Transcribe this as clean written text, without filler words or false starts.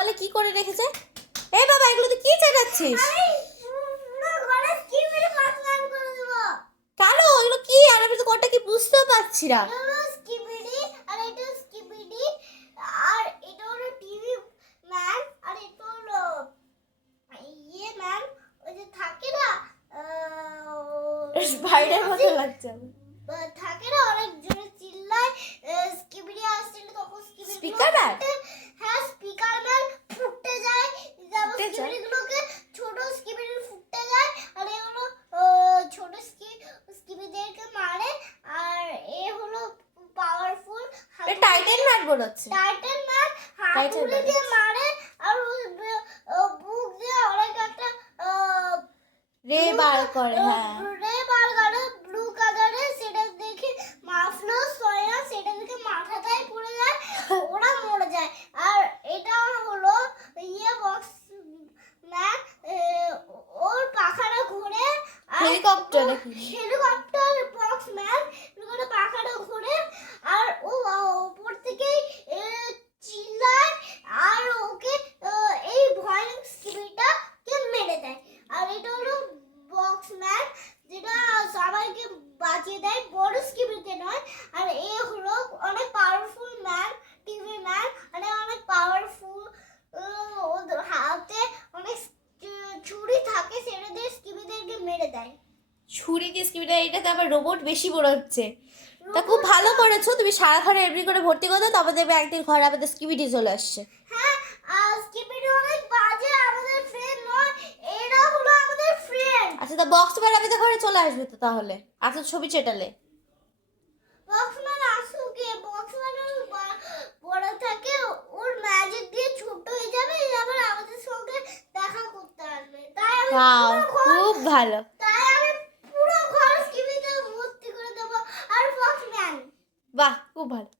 দেওয়ালে কি করে রেখেছে। এই বাবা, এগুলো তুই কি চাটাচ্ছিস? কেন, এগুলো কি? আর আমি তো কোনটা কি বুঝতেও পারছি না। বাইরের মতো লাগছে। থাকে না, অনেক জোরে চিল্লায়, স্কিবিডি আসছিল তখন স্পিকার ম্যান? হ্যাঁ, স্পিকার ম্যান ফুটে যায়, যেমন স্কিবিডি গুলোকে ছোট স্কিবিডি ফুটে যায়, আর এগুলো ছোট স্কিবিডিদেরকে মারে। আর এ হলো পাওয়ারফুল, টাইটান ম্যান বলছে। টাইটান ম্যান হাতুড়ি দিয়ে মারে, আর বুক দিয়ে অনেক একটা রে বার করে। হ্যাঁ, রে বার করে ব্লু কালারে, সেটা দেখে মাফলো সয়া, সেটা দেখে মাথাটাই পড়ে যায়, ওরা মরে যায়। আর এটা হলো বক্স ম্যান, ওর পাখাটা ঘুরে, হেলিকপ্টার হেলিকপ্টার বক্স ম্যান, ওর পাখাটা ঘুরে, আর ও উপর থেকে চিল্লায়, আর ওকে এই ভয়ানক স্কিবিটা কে মেরে দেয়। আর এটা হলো বক্স ম্যান, যেটা সবাইকে বাঁচিয়ে দেয়, বড় স্কিবিতে নয়। আর এ হলো অনেক পাওয়ারফুল ম্যান, টিভি ম্যান, মানে অনেক পাওয়ারফুল, ওদের হাতে অনেক ছুরি থাকে, সেটা দিয়ে স্কিবিদেরকে মেরে দেয়। ছুরি দিয়ে স্কিবিটা, এটাতে আবার রোবট বেশি বড় হচ্ছে। তা খুব ভালো করেছো, তুমি সারা ঘরে এমনি করে ভর্তি করে দাও, তবে দেখবে একদিন ঘরে আমাদের স্কিবিটি চলে আসছে। হ্যাঁ, আর স্কিবিডি অনেক বাজে, আমাদের ফ্রেন্ড নয়, এরা হলো আমাদের ফ্রেন্ড। আচ্ছা, তা বক্স ম্যান আমাদের ঘরে চলে আসবে তো তাহলে, এত ছবি চেটালে। বক্সম্যান আসুকে, বক্সম্যান বড় থাকে, ওর ম্যাজিক দিয়ে ছোট হয়ে যাবে, আবার আমাদের সঙ্গে দেখা করতে আসবে। তাই আমি খুব ভালো। তাই আমি পুরো ঘর স্কিবিতে ভর্তি করে দেবো। আর বক্সম্যান, বাহ, খুব ভালো।